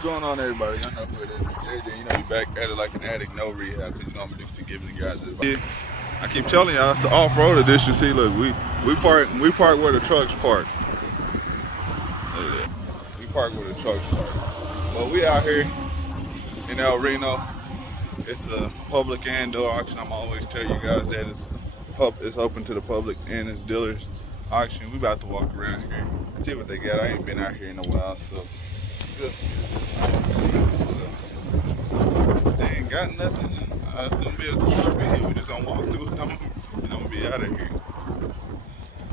What's going on, everybody? Y'all know who it is. JJ, you know, we back at it like an addict, no rehab, because you know I'm addicted to giving you guys advice. I keep telling y'all, it's the off-road edition. See, look, we park where the trucks park. Look at that. We park where the trucks park. But we out here in Reno. It's a public and door auction. I'm always tell you guys that it's open to the public and it's dealers auction. We about to walk around here and see what they got. I ain't been out here in a while, so good. They ain't got nothing. It's gonna be a short video. We just gonna walk through it, and I'm gonna be out of here.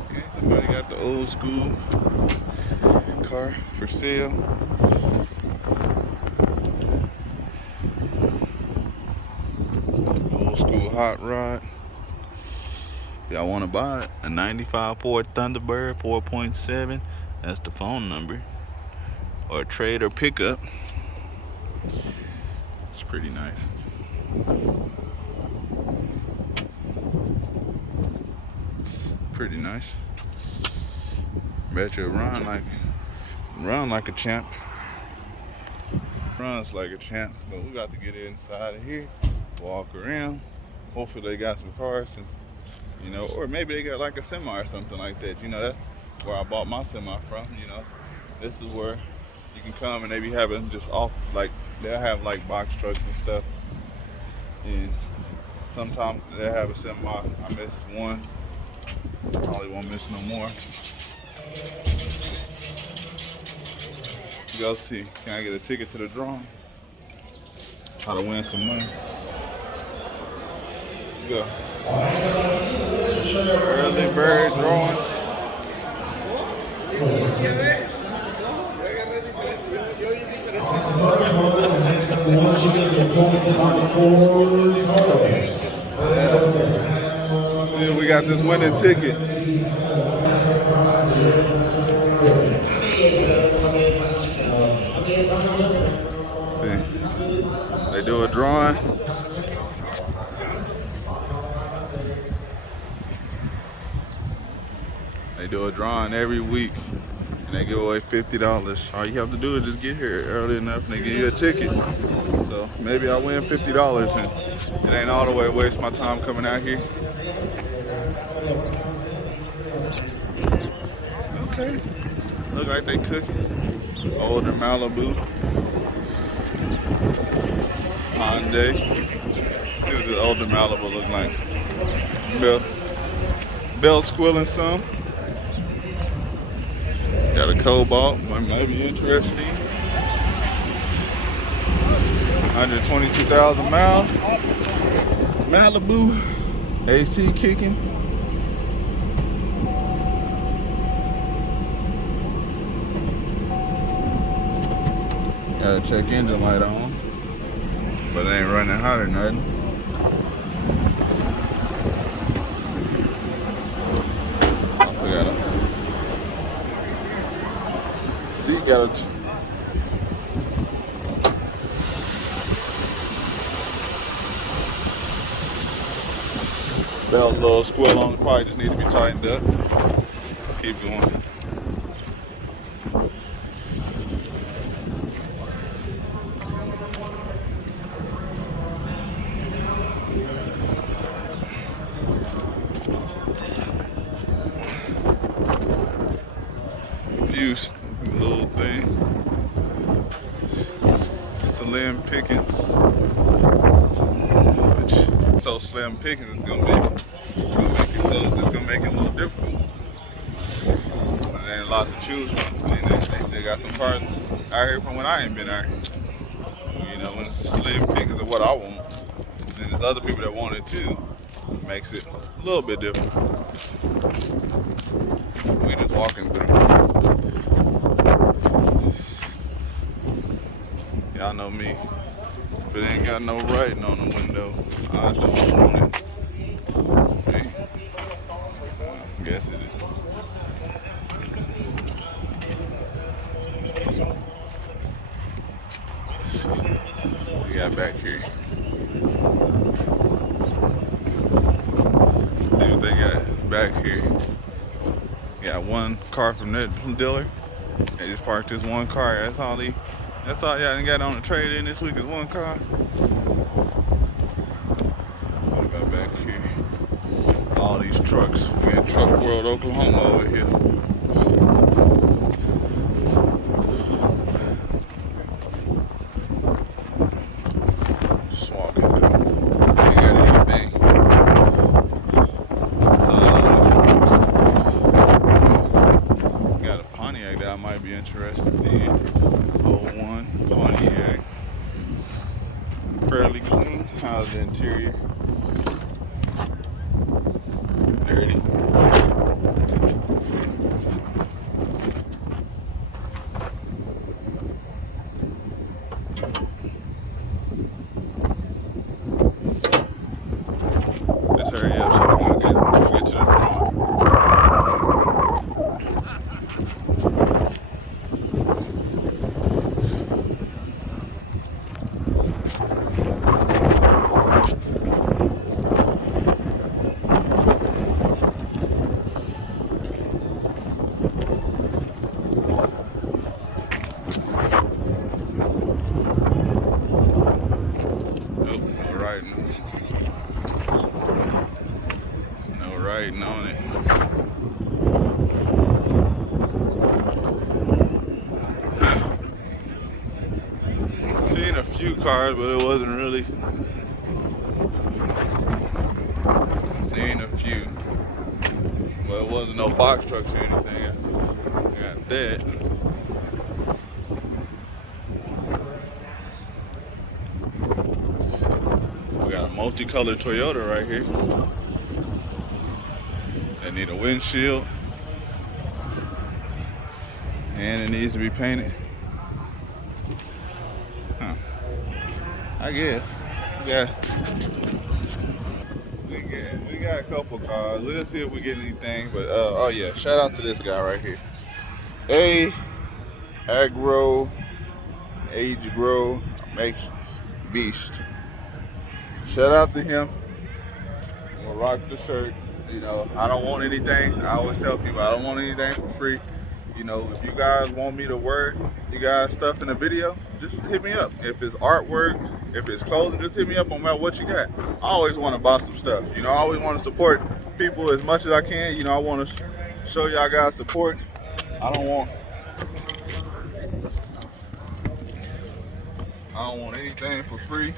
Okay, somebody got the old school car for sale. Old school hot rod. Y'all want to buy it? A 95 Ford Thunderbird 4.7. That's the phone number. Or a trade or pickup. It's pretty nice. Pretty nice. Bet you run like a champ. Runs like a champ. But we got to get inside of here. Walk around. Hopefully they got some cars, since, you know, or maybe they got like a semi or something like that. You know, that's where I bought my semi from. You know, this is where you can come and they be having just off, like they'll have like box trucks and stuff. And sometimes they'll have a semi. I missed one. Probably won't miss no more. Go see. Can I get a ticket to the drawing? Try to win some money. Let's go. Early bird drawing. See if we got this winning ticket. See, they do a drawing. They do a drawing every week, and they give away $50. All you have to do is just get here early enough, and they give you a ticket. So maybe I win $50, and it ain't all the way waste my time coming out here. Okay, look like they cooking. Older Malibu, Hyundai. See what this older Malibu look like. Belt squilling some. Got a Cobalt, might be interesting. 122,000 miles. Malibu, AC kicking. Got a check engine light on, but it ain't running hot or nothing. I forgot it. Seat got a belt, little squill on the probably just needs to be tightened up. Let's keep going. Few little things. Saleen pickings, which so slim pickings is gonna make it a little difficult. But there ain't a lot to choose from. And they still got some cars out here from when I ain't been out here. You know, when it's slim pickings of what I want, and there's other people that want it too. Makes it a little bit different. We just walking through. Y'all know me. If it ain't got no writing on the window, I don't want it. Hey, I guess it is. Let's see what we got back here. See what they got back here. Got one car from that dealer. They just parked this one car. That's all they That's all y'all done got on the trade in this week is one car. What about back here? All these trucks. We in Truck World, Oklahoma over here. Just walking through. Ain't got anything. So got a Pontiac that I might be interested in. 01 Pontiac. Fairly clean. How's the interior? Dirty. Let's hurry up so we can get to the drawing. No writing on it. Seen a few cars, but it wasn't really. Seen a few. Well, it wasn't no box trucks or anything. Got that. We got a multicolored Toyota right here. They need a windshield. And it needs to be painted. Huh. I guess. We got a couple cars. We'll see if we get anything. But oh yeah, shout out to this guy right here. Aggro, makes beast. Shout out to him. We'll rock the shirt. You know, I don't want anything. I always tell people I don't want anything for free. You know, if you guys want me to wear you guys stuff in the video, just hit me up. If it's artwork, if it's clothing, just hit me up no matter what you got. I always want to buy some stuff. You know, I always want to support people as much as I can. You know, I want to show y'all guys support. I don't want anything for free.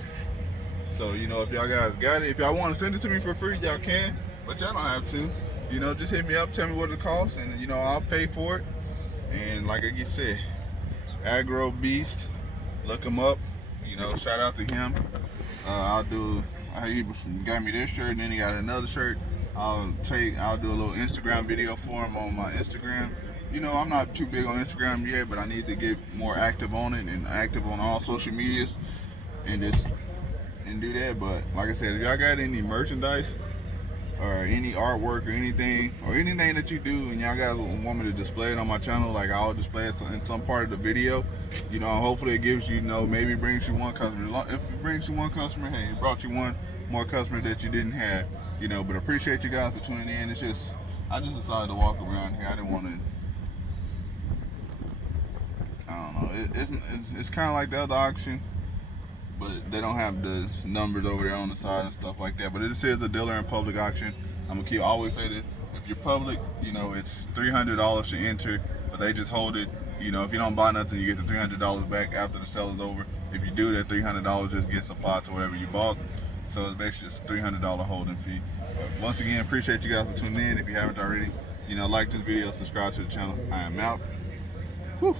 So, you know, if y'all guys got it, if y'all want to send it to me for free, y'all can, but y'all don't have to. You know, just hit me up, tell me what it costs, and, you know, I'll pay for it. And like I said, Aggro Beast, look him up. You know, shout out to him. He got me this shirt, and then he got another shirt. I'll do a little Instagram video for him on my Instagram. You know, I'm not too big on Instagram yet, but I need to get more active on it and active on all social medias and do that. But like I said, if y'all got any merchandise or any artwork or anything that you do and y'all guys want me to display it on my channel, like I'll display it in some part of the video. You know, hopefully it gives you, maybe it brings you one customer. If it brings you one customer, hey, it brought you one more customer that you didn't have. You know, but appreciate you guys for tuning in. It's just, I just decided to walk around here. I didn't want to, I don't know. It's kind of like the other auction, but they don't have the numbers over there on the side and stuff like that. But it says a dealer and public auction. I'm gonna always say this: if you're public, you know, it's $300 to enter, but they just hold it. You know, if you don't buy nothing, you get the $300 back after the sale is over. If you do, that $300 just gets applied to whatever you bought. So it's basically just a $300 holding fee. But once again, appreciate you guys for tuning in. If you haven't already, you know, like this video, subscribe to the channel. I am out. Whew.